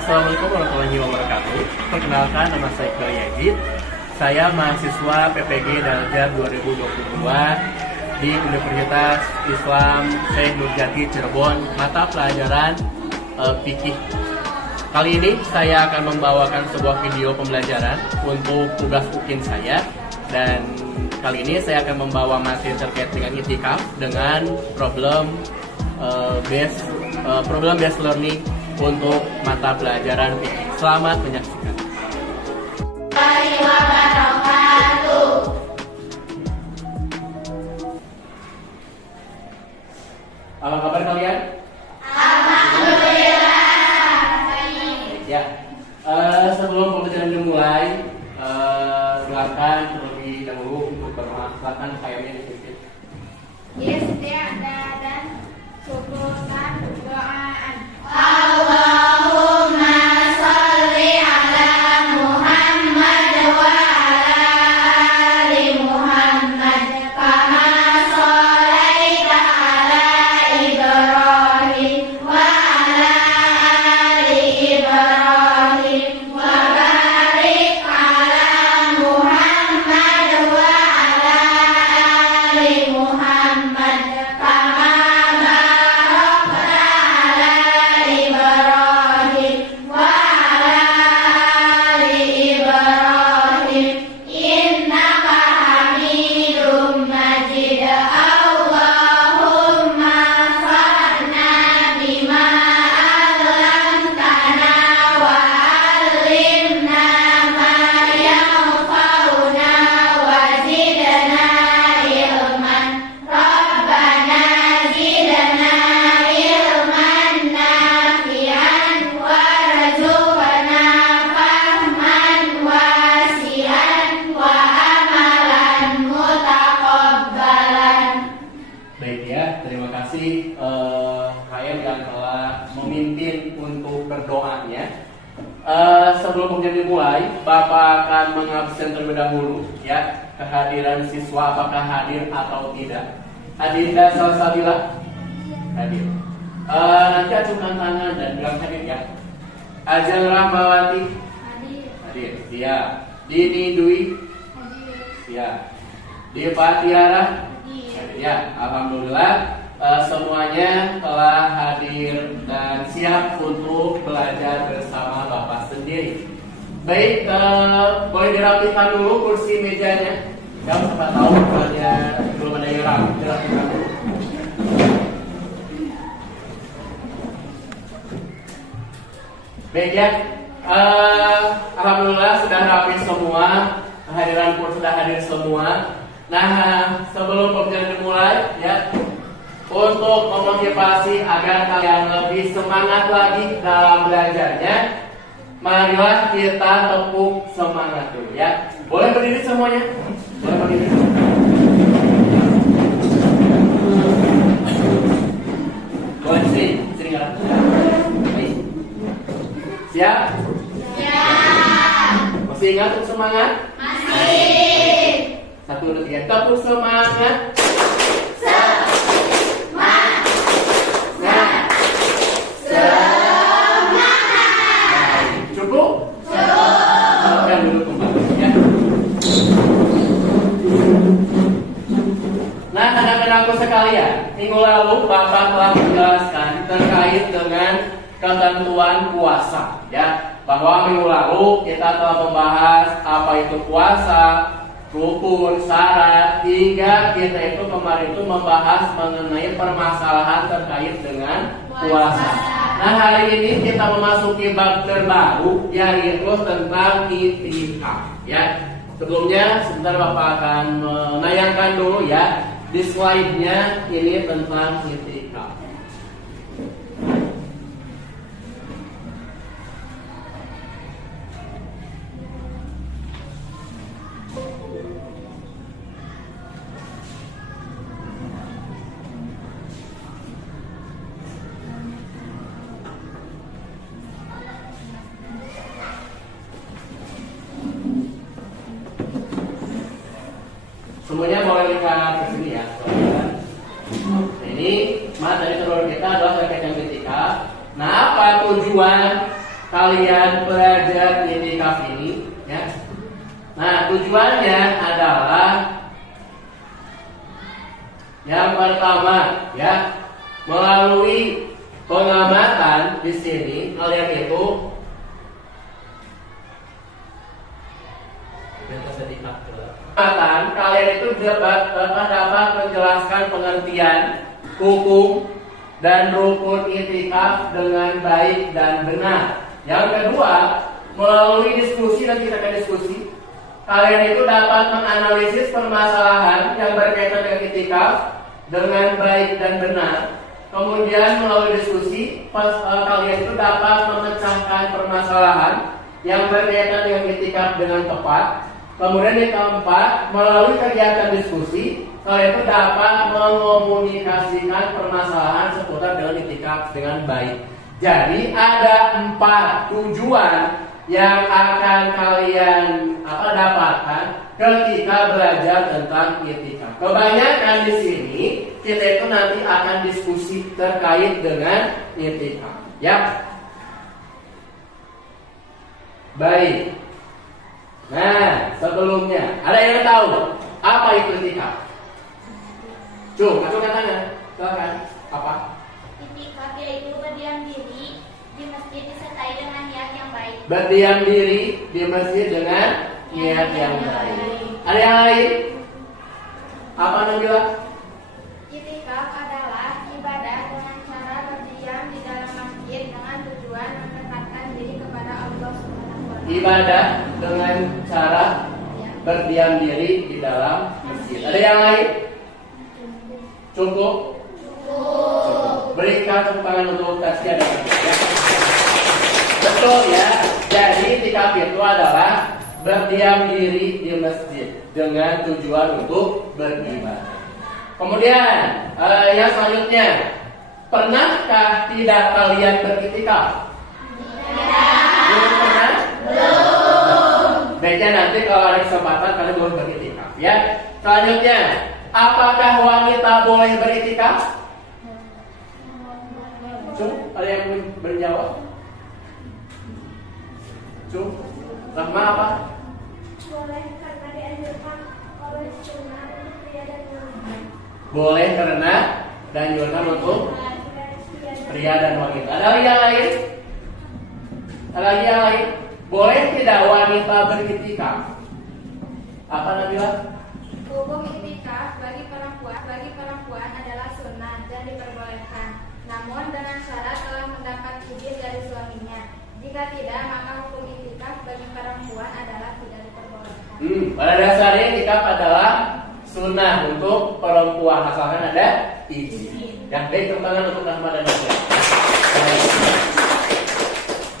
Assalamualaikum warahmatullahi wabarakatuh. Perkenalkan, nama saya Iqbal Yazid. Saya mahasiswa PPG Daljar 2022 di Universitas Islam Syekh Nurjati Cirebon, mata pelajaran fikih. Kali ini saya akan membawakan sebuah video pembelajaran untuk tugas UKIN saya, dan kali ini saya akan membawa materi terkait dengan itikaf dengan problem based learning untuk mata pelajaran fikih. Selamat menyaksikan. Apa kabar kalian? Ya, sebelum pembelajaran dimulai, silakan terlebih dahulu untuk berdoa. Silakan kayaknya dipimpin. Dan sebutkan doaan. Allahumma sholli ala Muhammad wa ala ali Muhammad kama sholaita ala Ibrahim wa ala ali Ibrahim wa barik ala Muhammad wa ala ali Muhammad kama barakta ala Ibrahim wa ala ali Ibrahim innaka Hamidum Majid. Allahumma fa'na bima 'allamtana wa 'allimna ma yanfa'una wa zidna ilman. Rabbana zidna ilman nafi'an warzuqna fahman wasi'an wa amalan mutaqabbalan. Baik ya, terima kasih kalian yang telah memimpin untuk berdoanya. Sebelum kemudian dimulai, Bapak akan mengabsen terlebih dahulu ya kehadiran siswa, apakah hadir atau tidak. Hadirkah Salsabila? Hadir. Nanti acungkan tangan dan bilang hadir ya. Ajeng Rahmawati? Hadir. Siap. Dini Dwi? Siap. Diva Tiara? Ya, alhamdulillah semuanya telah hadir dan siap untuk belajar bersama Bapak sendiri. Baik, boleh dirapikan dulu kursi mejanya. Ya, siapa tahu misalnya belum ada yang rapi, dirapikan dulu. Baik ya, alhamdulillah sudah rapi semua, kehadiran pun sudah hadir semua. Nah, sebelum pembelajaran dimulai ya, untuk memotivasi agar kalian lebih semangat lagi dalam belajarnya, marilah kita tepuk semangat dulu ya. Boleh berdiri semuanya? Boleh berdiri. Boleh sini kan? Baik. Siap? Siap. Masih ingat untuk semangat? Masih. 1, 2, 3, tepuk semangat. Cukup? Cukup. Dulu kembali ya. Nah, anak-anakku sekalian, minggu lalu Bapak telah menjelaskan terkait dengan ketentuan puasa ya, bahwa minggu lalu kita telah membahas apa itu puasa, rukun, syarat, hingga kita itu kemarin itu membahas mengenai permasalahan terkait dengan puasa. Nah, hari ini kita memasuki bab terbaru, yaitu tentang itikaf ya. Sebelumnya sebentar Bapak akan menayangkan dulu ya di slide-nya ini tentang itikaf. Semuanya boleh lihat ke sini ya. Nah, ini materi tutorial kita adalah terkait dengan itikaf. Nah, apa tujuan kalian belajar itikaf ini, ya. Nah, tujuannya adalah yang pertama, ya, melalui pengamatan di sini kalian itu kalian itu dapat menjelaskan pengertian hukum dan rukun itikaf dengan baik dan benar. Yang kedua, melalui diskusi, dan kita akan diskusi, kalian itu dapat menganalisis permasalahan yang berkaitan dengan itikaf dengan baik dan benar. Kemudian melalui diskusi, kalian itu dapat memecahkan permasalahan yang berkaitan dengan itikaf dengan tepat. Kemudian yang keempat, melalui kegiatan diskusi, kalian itu dapat mengomunikasikan permasalahan seputar dengan itikaf dengan baik. Jadi ada 4 tujuan yang akan kalian dapatkan ketika belajar tentang itikaf. Kebanyakan di sini kita itu nanti akan diskusi terkait dengan itikaf. Ya, baik. Nah, sebelumnya ada yang tahu apa itu itikaf? Coba katanya, silakan. Apa? Itikaf yaitu berdiam diri di masjid disertai dengan niat yang baik. Berdiam diri di masjid dengan niat yang baik. Ada yang lain? Apa Nabila? Itikaf adalah ibadah dengan cara berdiam di dalam masjid dengan tujuan mendekatkan diri kepada Allah Subhanahu wa Ta'ala. Ibadah dengan cara berdiam diri di dalam masjid. Ada yang lain? Cukup? Cukup. Berikan tepuk tangan untuk Tasya dan ya. Betul ya. Jadi itikaf itu adalah berdiam diri di masjid dengan tujuan untuk beribadah. Kemudian yang selanjutnya, pernahkah tidak kalian beriktikaf? Belum pernah? Belum. Baiknya nanti kalau ada kesempatan kalian boleh beriktikaf ya. Selanjutnya, apakah wanita boleh beriktikaf? Ada yang menjawab? Rahma apa? Boleh karena dianjurkan oleh sunnah untuk pria dan wanita. Boleh karena dianjurkan untuk pria dan wanita. Ada lagi yang lain? Ada lagi yang lain? Boleh tidak wanita beriktikaf? Apa Nabila? Hukum itikaf bagi perempuan adalah sunnah dan diperbolehkan. Namun dengan syarat telah mendapat izin dari suaminya. Jika tidak, maka hukum itikaf bagi perempuan adalah tidak diperbolehkan. Pada dasarnya itikaf adalah sunnah untuk perempuan asalkan ada izin. Yang baik tepuk tangan untuk Rahmat dan Nasya.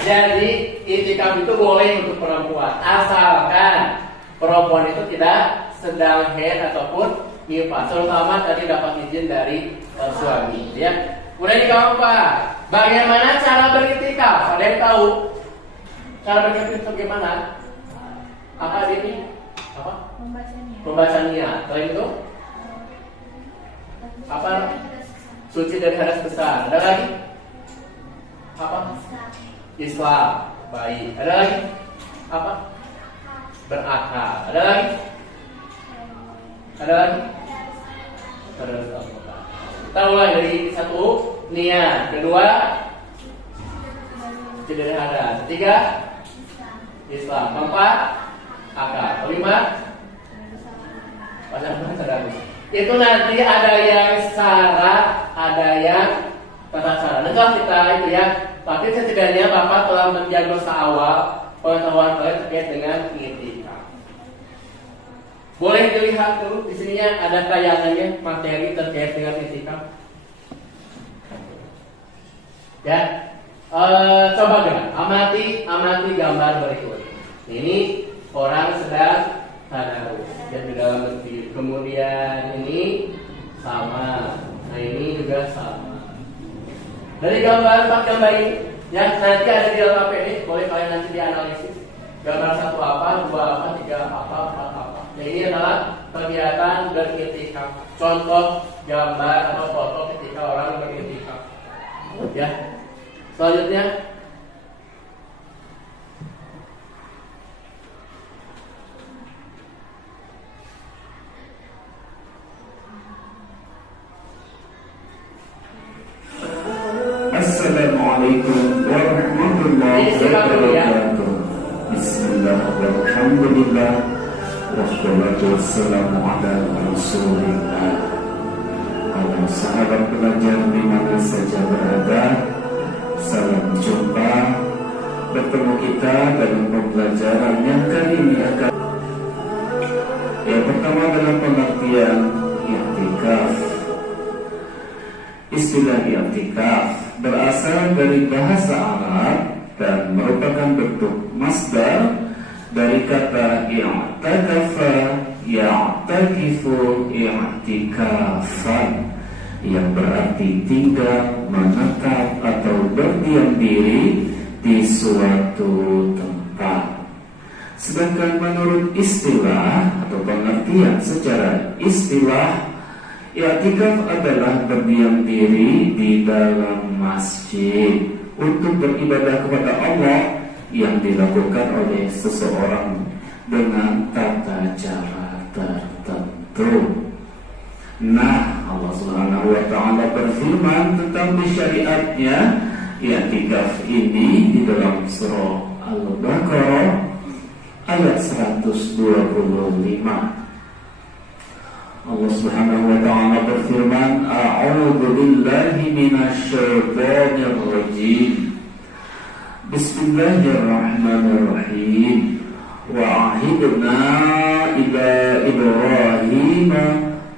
Jadi itikaf itu boleh untuk perempuan asalkan perempuan itu tidak sedang haid ataupun nifas, terutama tadi dapat izin dari suami. Ya. Kemudian yang keempat, bagaimana cara beriktikaf? Ada yang tahu? Cara beriktikaf bagaimana? Apa ini? Apa? Membaca niat. Selain itu? Apa? Suci dari hadas besar. Ada lagi? Apa? Islam. Baik. Ada lagi? Apa? Berakal. Ada lagi? Ada lagi? Terus kita mulai dari satu, niat. Kedua, suci dari hadas. Ketiga, Islam. Keempat, akal. Kelima, pasangan tadarus. Itu nanti ada yang syarat, ada yang tata cara. Nanti kita itu ya. Tapi setidaknya Bapak telah mendiagnosa awal pengetahuan kalian terkait dengan itikaf. Boleh dilihat dulu di sininya ada tayangannya materi terkait dengan itikaf. Ya, coba deh, amati gambar berikut. Ini orang sedang tadarus dan di dalam masjid. Kemudian ini sama, nah ini juga sama. Dari gambar 4 gambar ini, ya nanti ada di dalam APD, boleh kalian nanti dianalisis. Gambar 1 apa, 2 apa, 3 apa, 4 apa. Nah, ini adalah kegiatan beriktikaf. Contoh gambar atau foto ketika orang beriktikaf. Ya. Selanjutnya, Alhamdulillah, wassalatu wassalamu ala Rasulillah. Para sahabat pelajar di mana saja berada, salam jumpa. Bertemu kita dalam pembelajaran yang kali ini akan yang pertama dalam pengertian i'tikaf. Istilah i'tikaf berasal dari bahasa Arab dan merupakan bentuk masdar dari kata i'takafa ya'takifu i'tikafan, yang berarti tinggal, menetap atau berdiam diri di suatu tempat. Sedangkan menurut istilah atau pengertian secara istilah, i'tikaf adalah berdiam diri di dalam masjid untuk beribadah kepada Allah yang dilakukan oleh seseorang dengan tata cara tertentu. Nah, Allah Subhanahu wa taala berfirman tentang syariatnya i'tikaf ini di dalam surah Al-Baqarah ayat 125. Allah Subhanahu wa taala berfirman, a'udzu billahi minasy syaithanir rajim. Bismillahirrahmanirrahim. Wa ahidna ila Ibrahim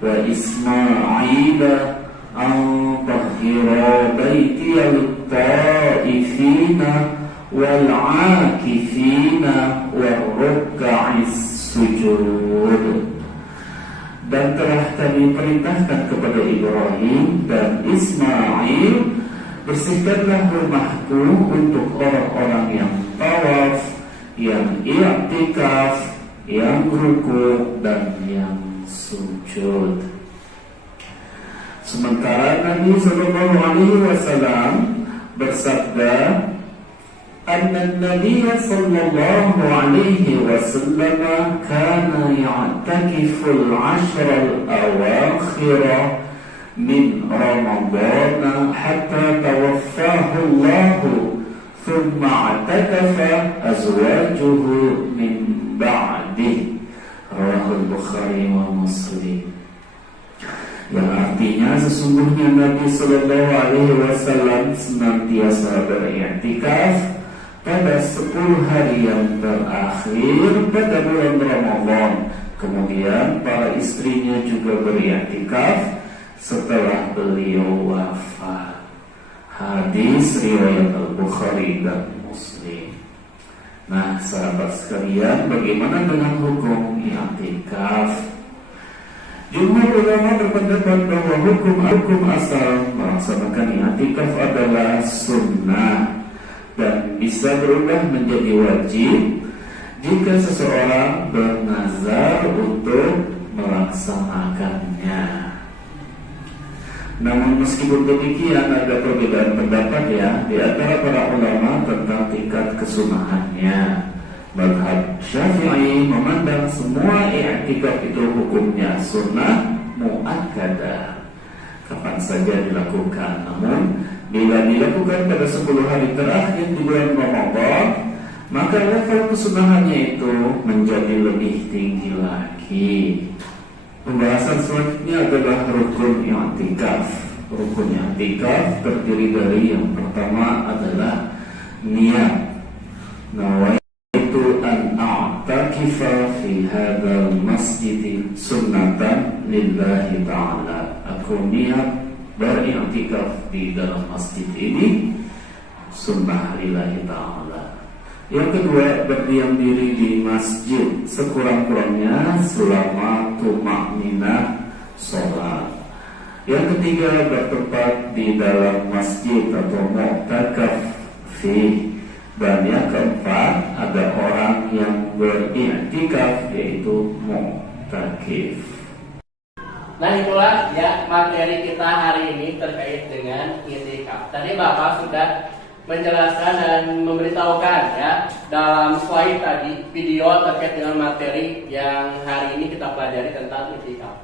wa Ismaila an tahhira baitiya lit-ta'ifina wal-'akifina war-ruk'is sujud. Dan telah kami perintahkan kepada Ibrahim dan Ismail, bersihkanlah rumahku untuk orang-orang yang tawaf, yang i'tikaf, yang ruku dan yang sujud. Sementara Nabi sallallahu alaihi wasallam bersabda, anna Nabi sallallahu alaihi wasallam kana ya'takifu al-'ashra al-awakhir min Ramadan hatta tawaffahu Allah, thumma i'takafa azwajuhu min ba'dih. Rawahul Bukhari wa Muslim. Yang artinya sesungguhnya Nabi sallallahu alaihi wasallam senantiasa beriktikaf pada 10 hari yang terakhir pada bulan Ramadan. Kemudian para istrinya juga beriktikaf setelah beliau wafat. Hadis riwayat Al-Bukhari dan Muslim. Nah, sahabat sekalian, bagaimana dengan hukum i'tikaf? Jumhur ulama berpendapat bahwa hukum asal melaksanakan i'tikaf adalah sunnah dan bisa berubah menjadi wajib jika seseorang bernazar untuk melaksanakannya. Namun meskipun demikian, ada perbedaan pendapat ya di antara para ulama tentang tingkat kesunahannya. Mazhab Syafi'i memandang semua i'tikaf itu hukumnya sunnah muakkadah, kapan saja dilakukan. Namun bila dilakukan pada 10 hari terakhir di bulan Ramadan, maka level kesunahannya itu menjadi lebih tinggi lagi. Pembahasan selanjutnya adalah rukun i'tikaf. Rukun i'tikaf terdiri dari yang pertama adalah niat. Nawaitu an a'takifa fi hadzal masjid sunnatan lillahi ta'ala. Aku niat beriktikaf di dalam masjid ini sunnah lillahi ta'ala. Yang kedua, berdiam diri di masjid sekurang-kurangnya selama tumakninah sholat. Yang ketiga, bertempat di dalam masjid atau mu'takaf fi. Dan yang keempat, ada orang yang beriktikaf yaitu mu'takif. Nah, itulah ya materi kita hari ini terkait dengan i'tikaf. Tadi Bapak sudah menjelaskan dan memberitahukan ya dalam slide tadi video terkait dengan materi yang hari ini kita pelajari tentang i'tikaf.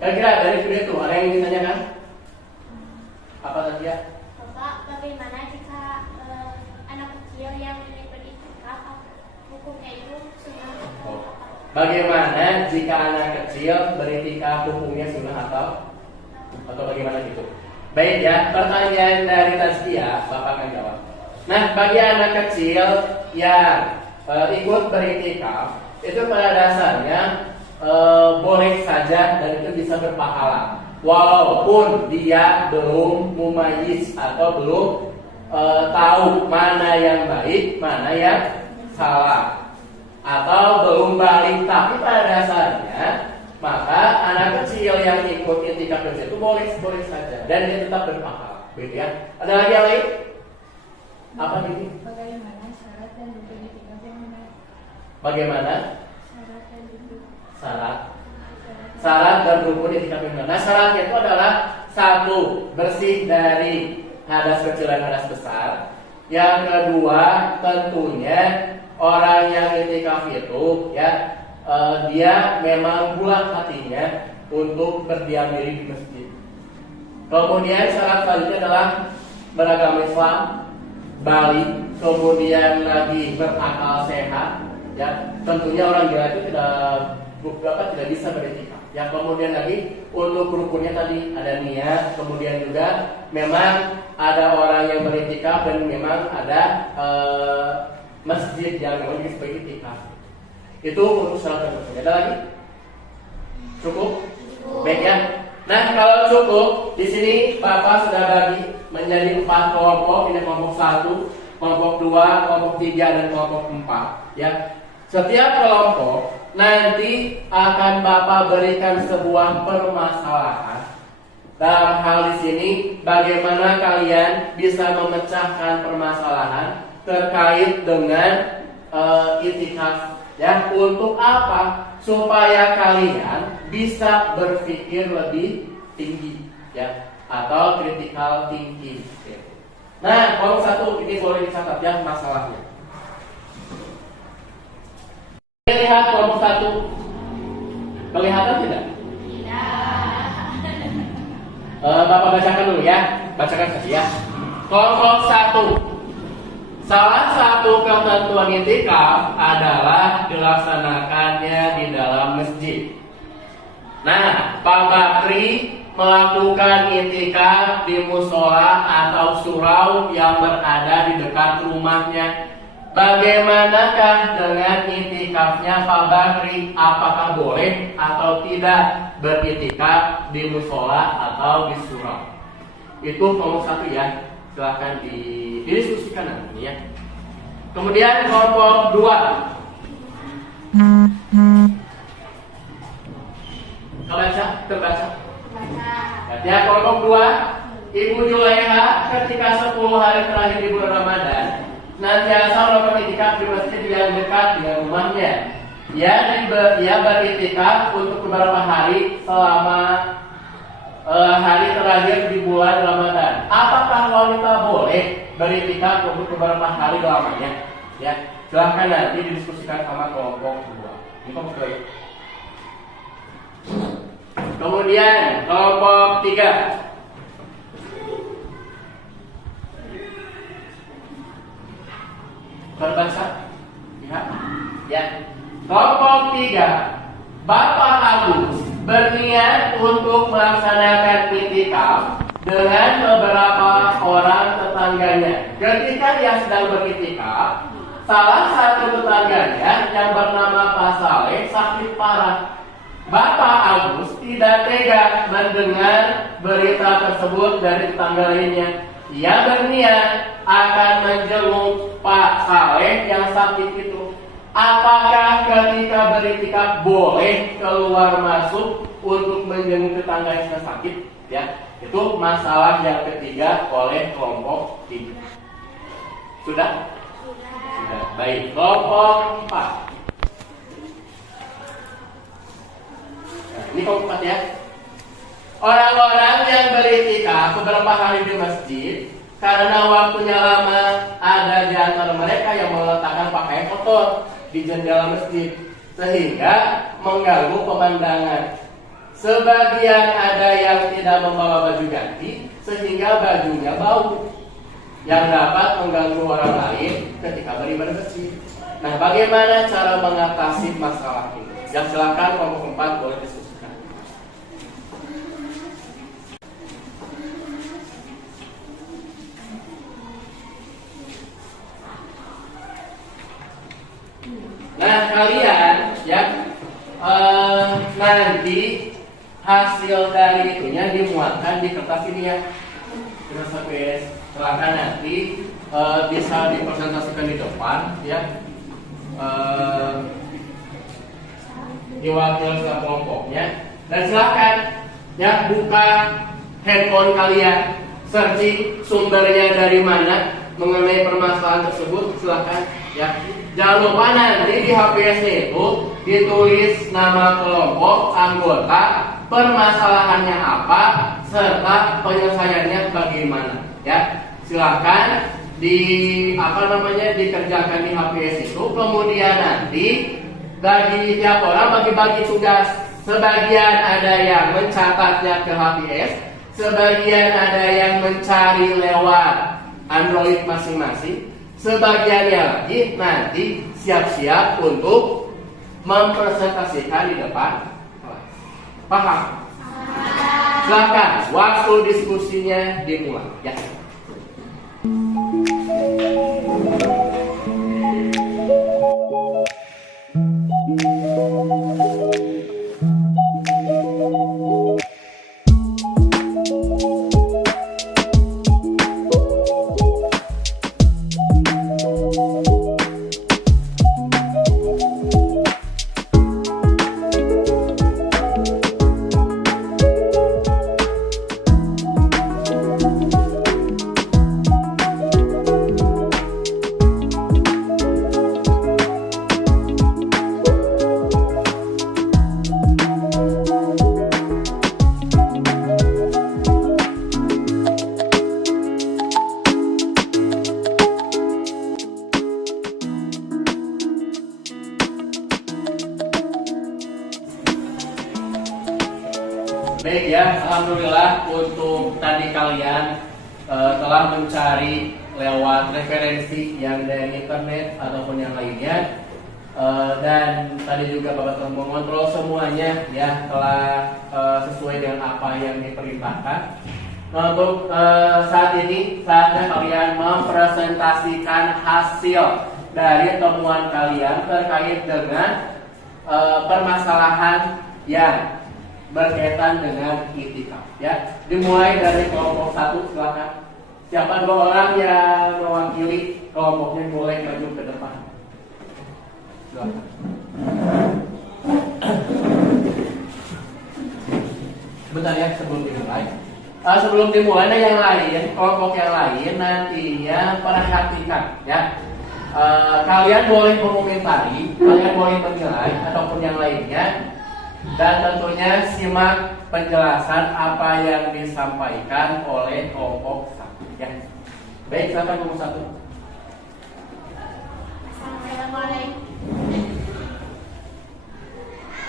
Kira-kira dari video itu ada yang ingin ditanyakan? Apa tadi ya? Bapak, bagaimana jika anak kecil yang ingin beriktikaf, hukumnya itu sunnah? bagaimana jika anak kecil beriktikaf hukumnya sunnah atau bagaimana gitu? Baik ya, pertanyaan dari Tazkiyah, Bapak akan jawab. Nah, bagi anak kecil yang ikut beriktikaf, itu pada dasarnya boleh saja dan itu bisa berpahala, walaupun dia belum mumayyiz atau belum tahu mana yang baik, mana yang salah, atau belum balik. Tapi pada dasarnya maka anak kecil yang ikut iktikaf itu boleh saja dan dia tetap berpahala, gitu ya. Ada lagi yang lain? Apa ini? Bagaimana syarat dan rukun iktikaf yang benar? Bagaimana Syarat dan rukun. syarat dan rukun iktikaf yang benar? Nah, syaratnya itu adalah satu, bersih dari hadas kecil dan hadas besar. Yang kedua, tentunya orang yang iktikaf itu ya dia memang bulat hatinya untuk berdiam diri di masjid. Kemudian syarat selanjutnya adalah beragama Islam, balik, kemudian lagi berakal sehat. Ya, tentunya orang gila itu tidak bisa beriktikaf. Ya, kemudian lagi untuk rukunnya tadi ada niat, kemudian juga memang ada orang yang beriktikaf dan memang ada masjid yang memang sebagai iktikaf. Itu untuk syarat dan rukunnya. Ada lagi? Cukup? Baik ya. Nah, kalau cukup, di sini Bapak sudah bagi menjadi 4 kelompok. Ini kelompok 1, kelompok 2, kelompok 3, dan kelompok 4. Ya, setiap kelompok nanti akan Bapak berikan sebuah permasalahan. Dalam hal di sini, bagaimana kalian bisa memecahkan permasalahan terkait dengan iktikaf. Ya, untuk apa? Supaya kalian bisa berpikir lebih tinggi, ya, atau critical thinking. Nah, kelompok 1 ini boleh dicatat ya masalahnya. Lihat kelompok 1. Kelihatan tidak? Bapak bacakan dulu ya. Bacakan saja ya. Kelompok 1. Salah satu ketentuan iktikaf adalah dilaksanakannya di dalam masjid. Nah, Pak Bakri melakukan iktikaf di musola atau surau yang berada di dekat rumahnya. Bagaimanakah dengan iktikafnya Pak Bakri? Apakah boleh atau tidak beriktikaf di musola atau di surau? Itu kelompok 1 ya. Silahkan didiskusikan nanti ya. Kemudian kelompok 2. Terbaca. Ya, kelompok 2. Ibu Juleha ketika 10 hari terakhir di bulan Ramadan senantiasa melakukan iktikaf di masjid yang dekat dengan rumahnya. Ia beriktikaf untuk beberapa hari selama hari terakhir di bulan Ramadan. Apakah wanita boleh beriktikaf untuk beberapa hari lamanya? Ya, silahkan nanti didiskusikan sama kelompok 2. Ini kelompok 2. Kemudian kelompok 3. Terbaca? Lihat. Ya. Kelompok 3. Bapak Agus berniat untuk melaksanakan iktikaf dengan beberapa orang tetangganya. Ketika dia sedang beriktikaf, salah satu tetangganya yang bernama Pak Saleh sakit parah. Bapak Agus tidak tega mendengar berita tersebut dari tetangga lainnya. Ia berniat akan menjenguk Pak Saleh yang sakit itu. Apakah ketika beriktikaf boleh keluar masuk untuk menjenguk tetangga yang sedang sakit? Ya, itu masalah yang ketiga oleh kelompok 3. Sudah? Sudah. Baik, kelompok 4. Nah, ini kelompok 4 ya. Orang-orang yang beriktikaf beberapa hari di masjid karena waktunya lama, ada di antara mereka yang meletakkan pakaian kotor di jendela masjid sehingga mengganggu pemandangan. Sebagian ada yang tidak membawa baju ganti sehingga bajunya bau yang dapat mengganggu orang lain ketika beribadah masjid. Nah, bagaimana cara mengatasi masalah ini? Ya silakan kelompok 4 boleh diskusikan. Nah kalian ya nanti hasil dari itunya dimuatkan di kertas ini ya. Kertas HPS. Silakan nanti bisa dipresentasikan di depan ya. Diwakilkan kelompoknya dan silakan ya buka handphone kalian, searching sumbernya dari mana mengenai permasalahan tersebut, silakan ya. Jangan lupa nanti di HPS-nya itu ditulis nama kelompok, anggota, permasalahannya apa, serta penyelesaiannya bagaimana ya. Silakan dikerjakan di HPS itu, kemudian nanti bagi tiap orang bagi-bagi tugas. Sebagian ada yang mencatatnya ke HPS, sebagian ada yang mencari lewat Android masing-masing, sebagiannya lagi nanti siap-siap untuk mempresentasikan di depan kelas. Paham? Silakan, waktu diskusinya dimulai ya. Baik ya, alhamdulillah untuk tadi kalian telah mencari lewat referensi yang dari internet ataupun yang lainnya, dan tadi juga Bapak telah mengontrol semuanya ya, telah sesuai dengan apa yang diperintahkan. Nah, untuk saat ini saatnya kalian mempresentasikan hasil dari temuan kalian terkait dengan permasalahan yang berkaitan dengan itikaf ya. Dimulai dari kelompok 1, silakan. Siapa 2 orang yang mewakili kelompoknya boleh maju ke depan. Silakan. Bentar ya sebelum dimulai. Sebelum dimulai ada yang lain, kelompok yang lain nantinya perhatikan ya. Kalian boleh mengomentari, kalian boleh menilai ataupun yang lainnya. Dan tentunya simak penjelasan apa yang disampaikan oleh kelompok 1 ya. Baik, silakan kelompok 1.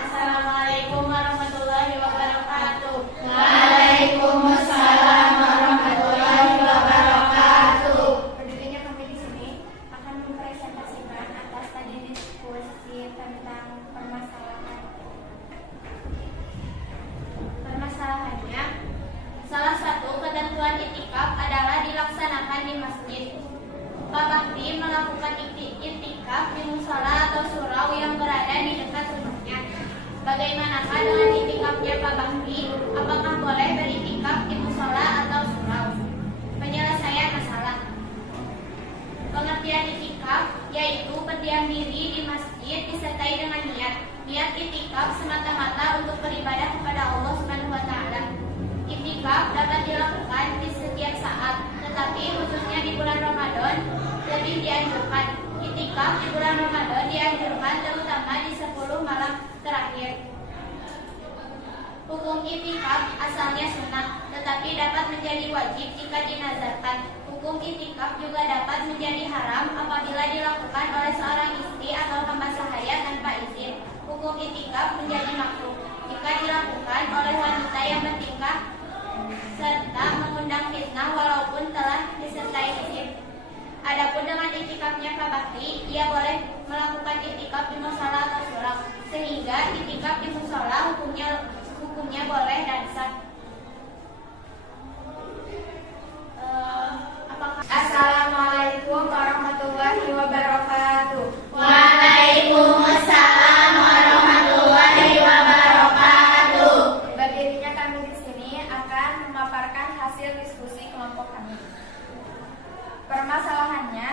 Assalamualaikum warahmatullahi wabarakatuh. Waalaikumsalam warahmatullahi wabarakatuh. Berdirinya kami di sini akan mempresentasikan atas tadi diskusi tentang permasalahannya. Salah satu ketentuan itikaf adalah dilaksanakan di masjid. Pak Bakti melakukan itikaf di musola atau surau yang berada di dekat rumahnya. Bagaimanakah dengan itikafnya Pak Bakti? Apakah boleh beritikaf di musola atau surau? Penyelesaian masalah. Pengertian itikaf yaitu berdiam diri di masjid disertai dengan niat. Niat itikaf semata-mata untuk beribadah kepada Allah Subhanahu wa taala. Itikaf dapat dilakukan di setiap saat, tetapi khususnya di bulan Ramadan lebih dianjurkan. Itikaf di bulan Ramadan dianjurkan terutama di 10 malam terakhir. Hukum itikaf asalnya sunnah, tetapi dapat menjadi wajib jika dinazarkan. Hukum itikaf juga dapat menjadi haram apabila dilakukan oleh seorang istri atau hamba sahaya tanpa izin. Hukum itikaf menjadi makruh jika dilakukan oleh wanita yang bertingkah serta mengundang fitnah walaupun telah disertai izin. Adapun dengan itikafnya Kak Bakti, ia boleh melakukan itikaf di musola atau surau. sehingga itikaf di musola hukumnya boleh dan sah. Assalamualaikum warahmatullahi wabarakatuh. Waalaikumsalam warahmatullahi wabarakatuh. Berdirinya kami di sini akan memaparkan hasil diskusi kelompok kami. Permasalahannya,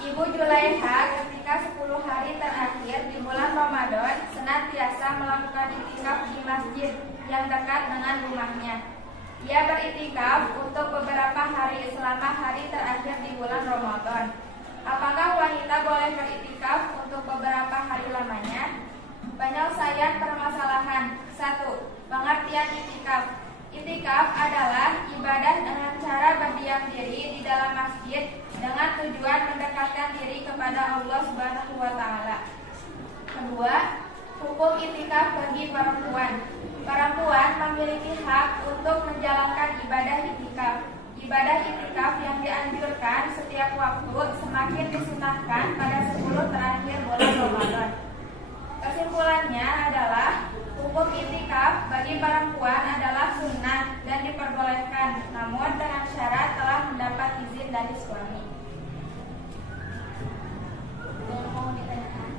Ibu Julaiha ketika 10 hari terakhir di bulan Ramadan senantiasa melakukan itikaf di masjid yang dekat dengan rumahnya. Ia beritikaf untuk beberapa hari selama hari terakhir di bulan Ramadan. Apakah wanita boleh beritikaf untuk beberapa hari lamanya? Penyelesaian permasalahan. 1. Pengertian itikaf. Itikaf adalah ibadah dengan cara berdiam diri di dalam masjid dengan tujuan mendekatkan diri kepada Allah Subhanahu wa taala. 2. Hukum itikaf bagi perempuan. Perempuan memiliki hak untuk menjalankan ibadah itikaf. Ibadah itikaf yang dianjurkan setiap waktu semakin disunahkan pada 10 terakhir bulan Ramadan. Kesimpulannya adalah hukum itikaf bagi perempuan adalah sunnah dan diperbolehkan, namun dengan syarat telah mendapat izin dari suami. Mau ditanyakan?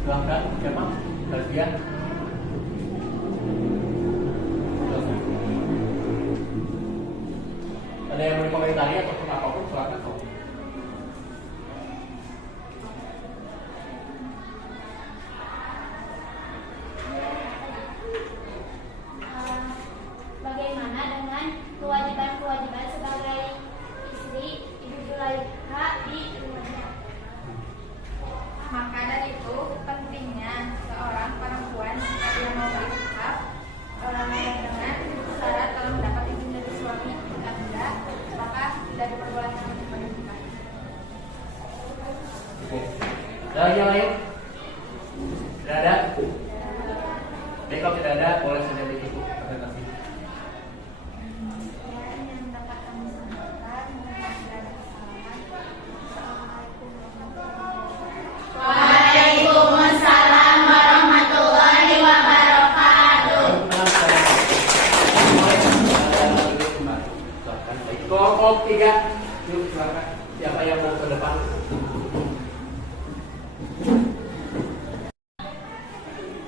Silahkan, siapa? Bagian. Ada yang mau dikomentari ataupun apapun, silahkan. Bagaimana dengan kewajiban-kewajiban sebagai istri Ibu Julaiha di rumahnya? Maka dari itu pentingnya seorang perempuan jika dia mau beritikaf dengan syarat kalau mendapat izin dari suami. Jika tidak, maka tidak diperbolehkan untuk beritikaf. Ada lagi yang lain? Tidak ada? Baik, kalau tidak ada, boleh saja ditutup presentasi. Yang dapat kami sampaikan, mohon tidak ada kesalahan. Assalamualaikum warahmatullahi wabarakatuh. Waalaikumsalam warahmatullahi wabarakatuh. Kelompok 3, yuk silakan. Siapa yang mau ke depan?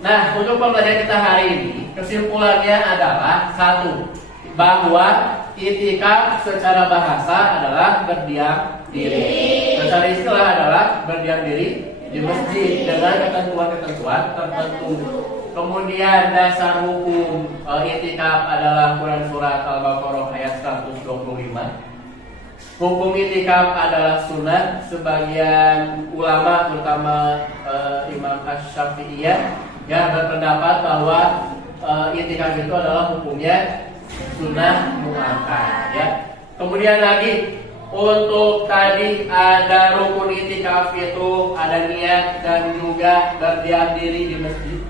Nah, untuk pembelajaran kita hari ini, kesimpulannya adalah 1. Bahwa itikaf secara bahasa adalah berdiam diri. Secara istilah adalah berdiam diri di masjid dengan ketentuan-ketentuan tertentu. Kemudian dasar hukum itikaf adalah Quran surat Al-Baqarah ayat 125. Hukum itikaf adalah sunat. Sebagian ulama terutama Imam Asy-Syafi'iyah yang berpendapat bahwa itikaf itu adalah hukumnya sunnah muakkad, ya. Kemudian lagi untuk tadi ada rukun itikaf itu ada niat dan juga berdiam diri di masjid.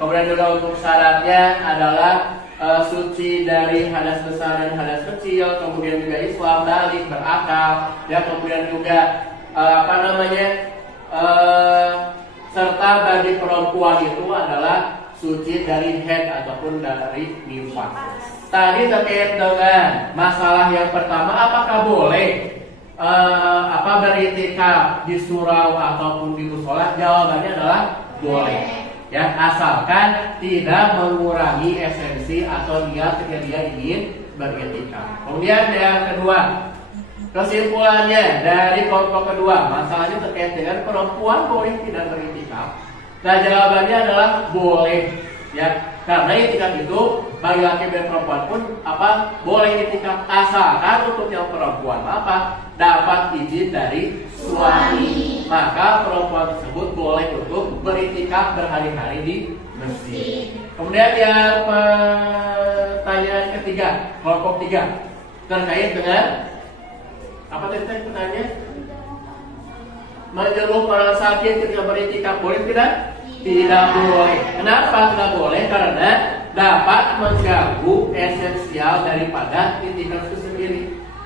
Kemudian juga untuk syaratnya adalah suci dari hadas besar dan hadas kecil. Kemudian juga Islam, balik, berakal, ya. Kemudian juga serta bagi perempuan itu adalah suci dari haid ataupun dari nifas. Tadi terkait dengan masalah yang pertama, apakah boleh beritikaf di surau ataupun di musola? Jawabannya adalah boleh. Ya, asalkan tidak mengurangi esensi atau niat ketika dia ingin beritikaf. Kemudian yang kedua, kesimpulannya dari kelompok kedua, masalahnya terkait dengan perempuan boleh tidak beritikaf. Nah, jawabannya adalah boleh, ya. Karena itikaf itu bagi laki dan perempuan pun boleh itikaf, asalkan untuk yang perempuan dapat izin dari suami. Maka perempuan tersebut boleh untuk beritikaf berhari-hari di masjid. Kemudian yang pertanyaan ketiga, kelompok 3 terkait dengan apa tadi pertanyaannya? Menjenguk orang sakit ketika beritikaf boleh tidak? Tidak boleh. Kenapa tidak boleh? Karena dapat mengganggu esensial daripada itikaf itu sendiri.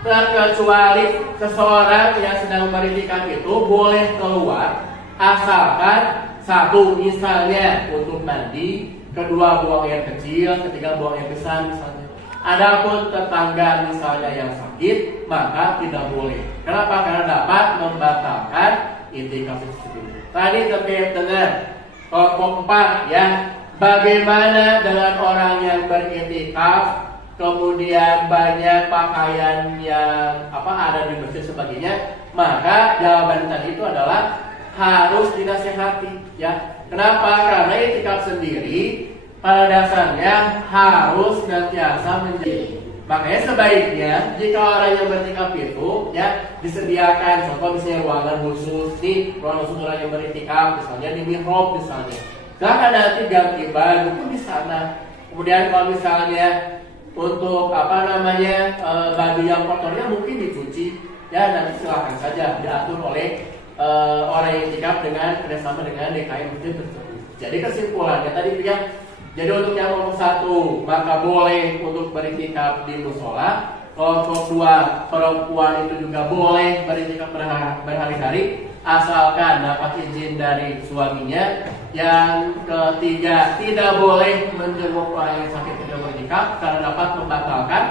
terkecuali seseorang yang sedang beritikaf itu boleh keluar asalkan satu misalnya untuk mandi, kedua buang air kecil, ketiga buang air besar misalnya. Adapun tetangga misalnya yang sakit maka tidak boleh. Kenapa? Karena dapat membatalkan itikaf tersebut. Tadi terkait dengan kelompok 4 ya. Bagaimana dengan orang yang beritikaf kemudian banyak pakaian yang ada di masjid sebagainya? Maka jawaban tadi itu adalah harus dinasehati ya. Kenapa? Karena itikaf sendiri pada dasarnya harus senantiasa menjadi. Makanya sebaiknya jika orang yang beritikaf itu ya disediakan contoh misalnya ruangan khusus di ruangan khusus orang yang beritikaf misalnya di mihrab misalnya. Silahkan nanti ganti baju pun di sana. Kemudian kalau misalnya untuk baju yang kotornya mungkin dicuci ya nanti silahkan saja diatur oleh orang yang itikaf dengan kerjasama dengan DKM masjid tersebut. Jadi kesimpulannya tadi ya. Jadi untuk yang nomor 1 maka boleh untuk beritikaf di musola. Kelompok 2 perempuan itu juga boleh beritikaf berhari-hari asalkan dapat izin dari suaminya. Yang ketiga tidak boleh menjenguk orang yang sakit ketika beritikaf karena dapat membatalkan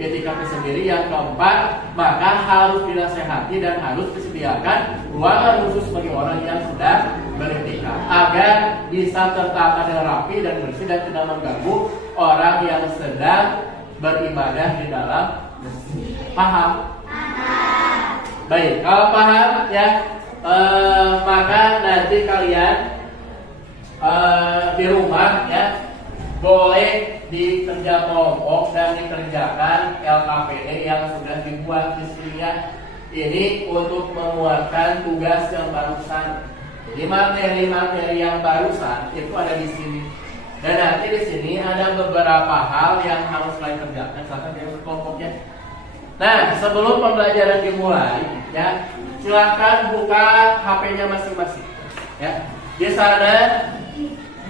itikafnya sendiri. Yang keempat maka harus dinasehati dan harus disediakan ruangan khusus bagi orang yang sedang beritikaf agar bisa tertata dengan rapi dan bersih dan tidak mengganggu orang yang sedang beribadah di dalam masjid. Paham? Baik, kalau paham ya maka nanti kalian di rumah ya boleh dikerja kelompok dan dikerjakan LKPD yang sudah dibuat di sini ya. Ini untuk memuatkan tugas yang barusan. Jadi materi-materi yang barusan itu ada di sini. Dan nanti di sini ada beberapa hal yang harus kalian kerjakan misalkan dari kelompoknya. Nah, sebelum pembelajaran dimulai ya, silakan buka HP-nya masing-masing. Ya. Di sana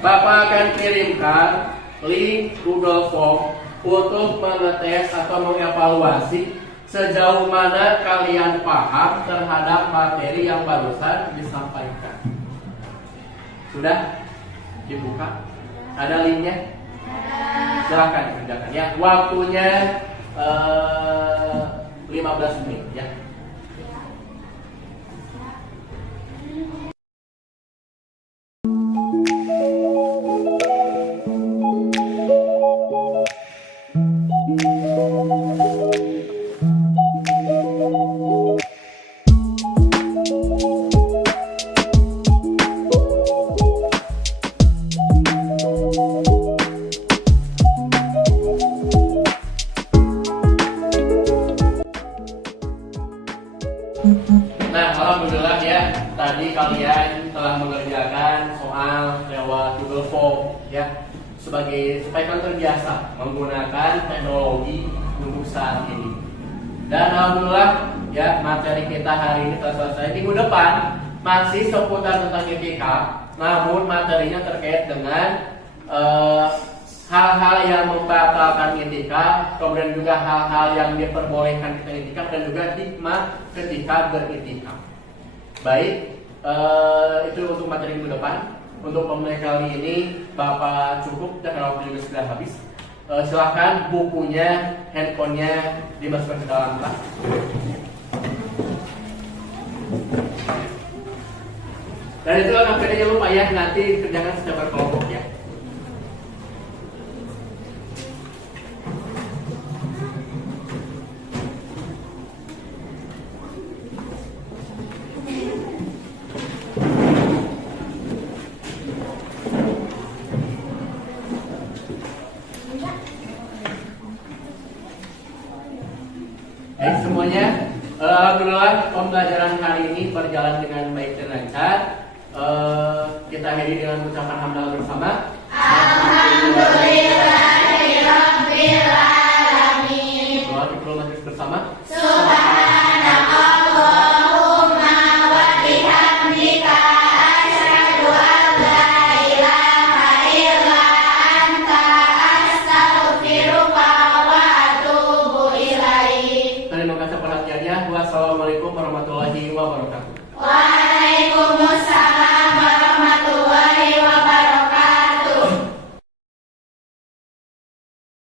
Bapak akan kirimkan link Google Form untuk mengetes atau mengevaluasi sejauh mana kalian paham terhadap materi yang barusan disampaikan. Sudah dibuka? Ada linknya? Silakan kerjakan ya. Waktunya 15 menit ya. Nah, alhamdulillah ya, tadi kalian telah mengerjakan soal lewat Google Form ya, supaya kalian terbiasa menggunakan teknologi untuk saat ini. Dan alhamdulillah ya, materi kita hari ini telah selesai. Minggu depan masih seputar tentang itikaf, namun materinya terkait dengan hal-hal yang membatalkan itikaf, kemudian juga hal-hal yang diperbolehkan ketika itikaf dan juga hikmah ketika beritikaf. Baik, itu untuk materi minggu depan. Untuk pembelajaran kali ini Bapak cukup dan waktu juga sudah habis. Silahkan bukunya, handphonenya dimasukkan ke dalam kelas. Dan itu jangan lupa ya, nanti kerjakan secara berkelompok ya. Semuanya, alhamdulillah pembelajaran hari ini berjalan dengan baik dan lancar. Kita akhiri dengan ucapan hamdalah bersama. Alhamdulillahirabbil alamin. Doa diplomatis bersama. Subhanallah.